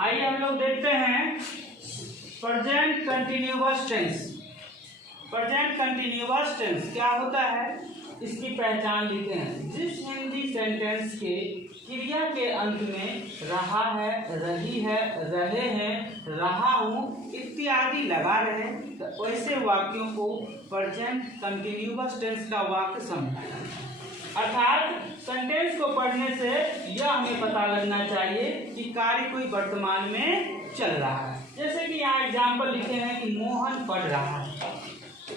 आइए हम लोग देखते हैं present continuous tense. Present continuous tense क्या होता है, इसकी पहचान लिखते हैं। जिस हिंदी सेंटेंस के क्रिया के अंत में रहा है, रही है, रहे हैं, रहा हूँ इत्यादि लगा रहे, तो ऐसे वाक्यों को प्रेजेंट कंटिन्यूअस टेंस का वाक्य समझना। अर्थात सेंटेंस को पढ़ने से यह हमें पता लगना चाहिए कि कार्य कोई वर्तमान में चल रहा है। जैसे कि यहाँ एग्जाम्पल लिखे हैं कि मोहन पढ़ रहा है।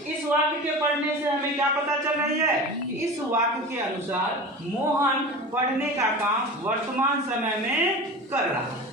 इस वाक्य के पढ़ने से हमें क्या पता चल रही है कि इस वाक्य के अनुसार मोहन पढ़ने का काम वर्तमान समय में कर रहा है।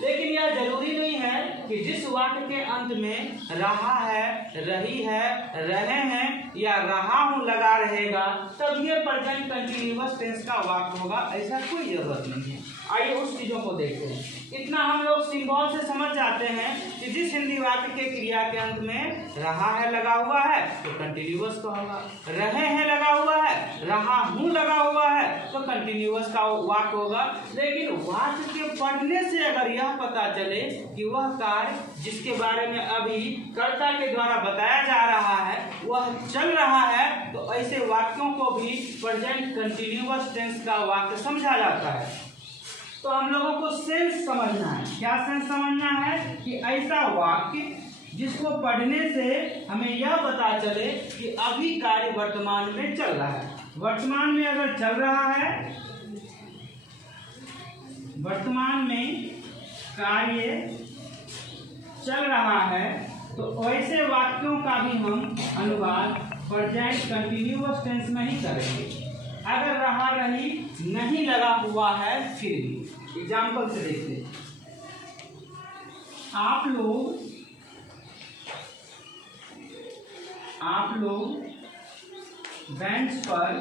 लेकिन यह जरूरी नहीं है कि जिस वाक्य के अंत में रहा है, रही है, रहे हैं या रहा हूं लगा रहेगा तब ये प्रेजेंट कंटिन्यूअस टेंस का वाक्य होगा, ऐसा कोई जरूरत नहीं है। आइए उस चीजों को देखते हैं। इतना हम लोग सिंबल से समझ जाते हैं कि जिस हिंदी वाक्य के क्रिया के अंत में रहा है लगा हुआ है तो कंटिन्यूअस का होगा, रहे हैं लगा हुआ है, रहा हूं लगा हुआ है तो कंटिन्यूअस का वाक्य होगा। लेकिन वाक्य के पढ़ने से अगर यह पता चले कि वह कार्य जिसके बारे में अभी कर्ता के द्वारा बताया जा रहा है वह चल रहा है, तो ऐसे वाक्यों को भी प्रेजेंट कंटिन्यूअस टेंस का वाक्य समझा जाता है। तो हम लोगों को सेंस समझना है। क्या सेंस समझना है कि ऐसा वाक्य जिसको पढ़ने से हमें यह पता चले कि अभी कार्य वर्तमान में चल रहा है। वर्तमान में अगर चल रहा है, वर्तमान में कार्य चल रहा है, तो ऐसे वाक्यों का भी हम अनुवाद प्रेजेंट कंटिन्यूअस टेंस में ही करेंगे। अगर रहा रही नहीं लगा हुआ है फिर भी एग्जाम्पल से देखते हैं। आप लोग बेंच पर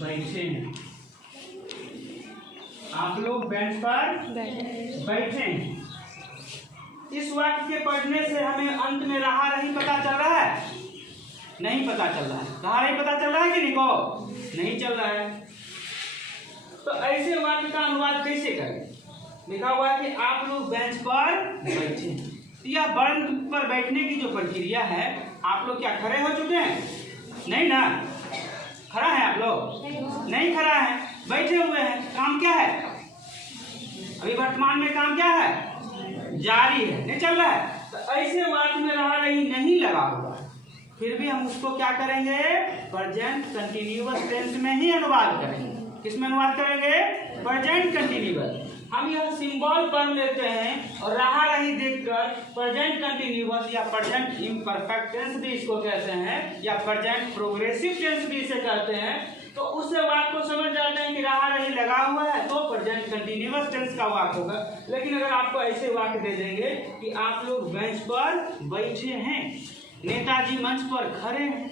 बैठे हैं। आप लोग बेंच पर बैठे हैं। इस वाक्य के पढ़ने से हमें अंत में रहा रही पता चल रहा है? नहीं पता चल रहा है। रहा रही पता चल रहा है कि नहीं चल रहा है। तो ऐसे वाक्य का अनुवाद कैसे करें? लिखा हुआ है कि आप लोग बेंच पर बैठे हैं। यह बेंच पर बैठने की जो प्रक्रिया है, आप लोग क्या खड़े हो चुके हैं? नहीं ना, खड़ा है आप लोग? नहीं खड़ा है, बैठे हुए हैं। काम क्या है अभी वर्तमान में? काम क्या है? जारी है, नहीं चल रहा है। तो ऐसे वाक्य में रहा रही नहीं लगा हुआ है, फिर भी हम उसको क्या करेंगे? प्रेजेंट कंटिन्यूअस टेंस में ही अनुवाद करेंगे। किसमें अनुवाद करेंगे? Present continuous. हम यह सिंबल पढ़ लेते हैं और रहा रही देखकर प्रेजेंट कंटिन्यूअस या प्रेजेंट इम्परफेक्ट टेंस भी इसको कहते हैं, या प्रेजेंट प्रोग्रेसिव टेंस भी इसे कहते हैं। तो उससे वाक्य को समझ जाते हैं कि रहा रही लगा हुआ है तो प्रेजेंट कंटिन्यूअस टेंस का वाक्य होगा। लेकिन अगर आपको ऐसे वाक्य दे देंगे कि आप लोग बेंच पर बैठे हैं, नेताजी मंच पर खड़े हैं,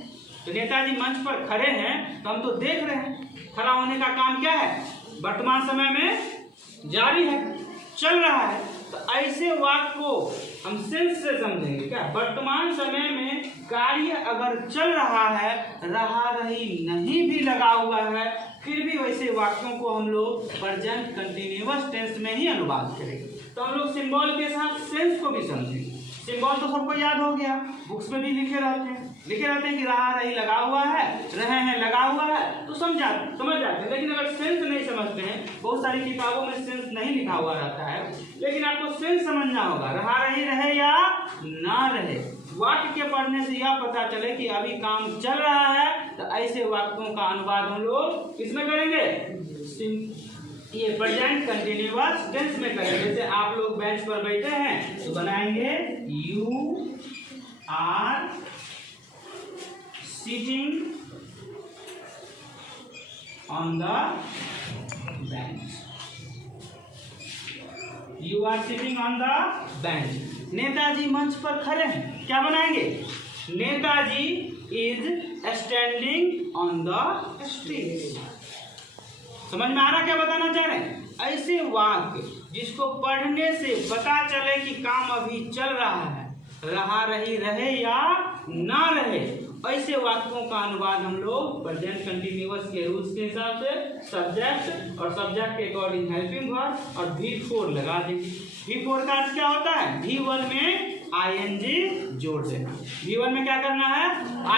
तो नेताजी मंच पर खड़े हैं तो हम तो देख रहे हैं। खड़ा होने का काम क्या है? वर्तमान समय में जारी है, चल रहा है। तो ऐसे वाक्य को हम सेंस से समझेंगे। क्या वर्तमान समय में कार्य अगर चल रहा है, रहा रही नहीं भी लगा हुआ है, फिर भी वैसे वाक्यों को हम लोग प्रेजेंट कंटिन्यूअस टेंस में ही अनुवाद करेंगे। तो हम लोग सिंबल के साथ सेंस को भी समझेंगे। सिंबल तो सबको याद हो गया, बुक्स में भी लिखे रहते हैं कि रहा रही लगा हुआ है, रहे हैं लगा हुआ है, तो समझ जाते हैं। लेकिन अगर सेंस नहीं समझते हैं, बहुत सारी किताबों में सेंस नहीं लिखा हुआ रहता है, लेकिन आपको सेंस समझना होगा। रहा रही रहे या ना रहे, वाक्य के पढ़ने से यह पता चले कि अभी काम चल रहा है, तो ऐसे वाक्यों का अनुवाद हम लोग किसमें करेंगे? ये प्रेजेंट कंटिन्यूअस टेंस में करेंगे। जैसे आप लोग बेंच पर बैठे हैं तो बनाएंगे you are sitting on the bench. You are sitting on the bench. नेताजी मंच पर खड़े हैं, क्या बनाएंगे? Netaji is standing on the stage. समझ में आ रहा क्या बताना चाह रहे हैं? ऐसे वाक्य जिसको पढ़ने से पता चले कि काम अभी चल रहा है, रहा रही रहे या ना रहे, ऐसे वाक्यों का अनुवाद हम लोग प्रेजेंट कंटिन्यूअस के रूल्स के हिसाब से सब्जेक्ट और सब्जेक्ट के अकॉर्डिंग हेल्पिंग वर्ब और V4 लगा देंगे। V4 का अर्थ क्या होता है? V1 में ing जोड़ देना। V1 में क्या करना है?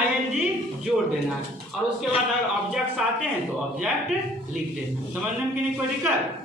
ing जोड़ देना है और उसके बाद अगर ऑब्जेक्ट्स आते हैं तो ऑब्जेक्ट लिख देना। समझने में कोई दिक्कत?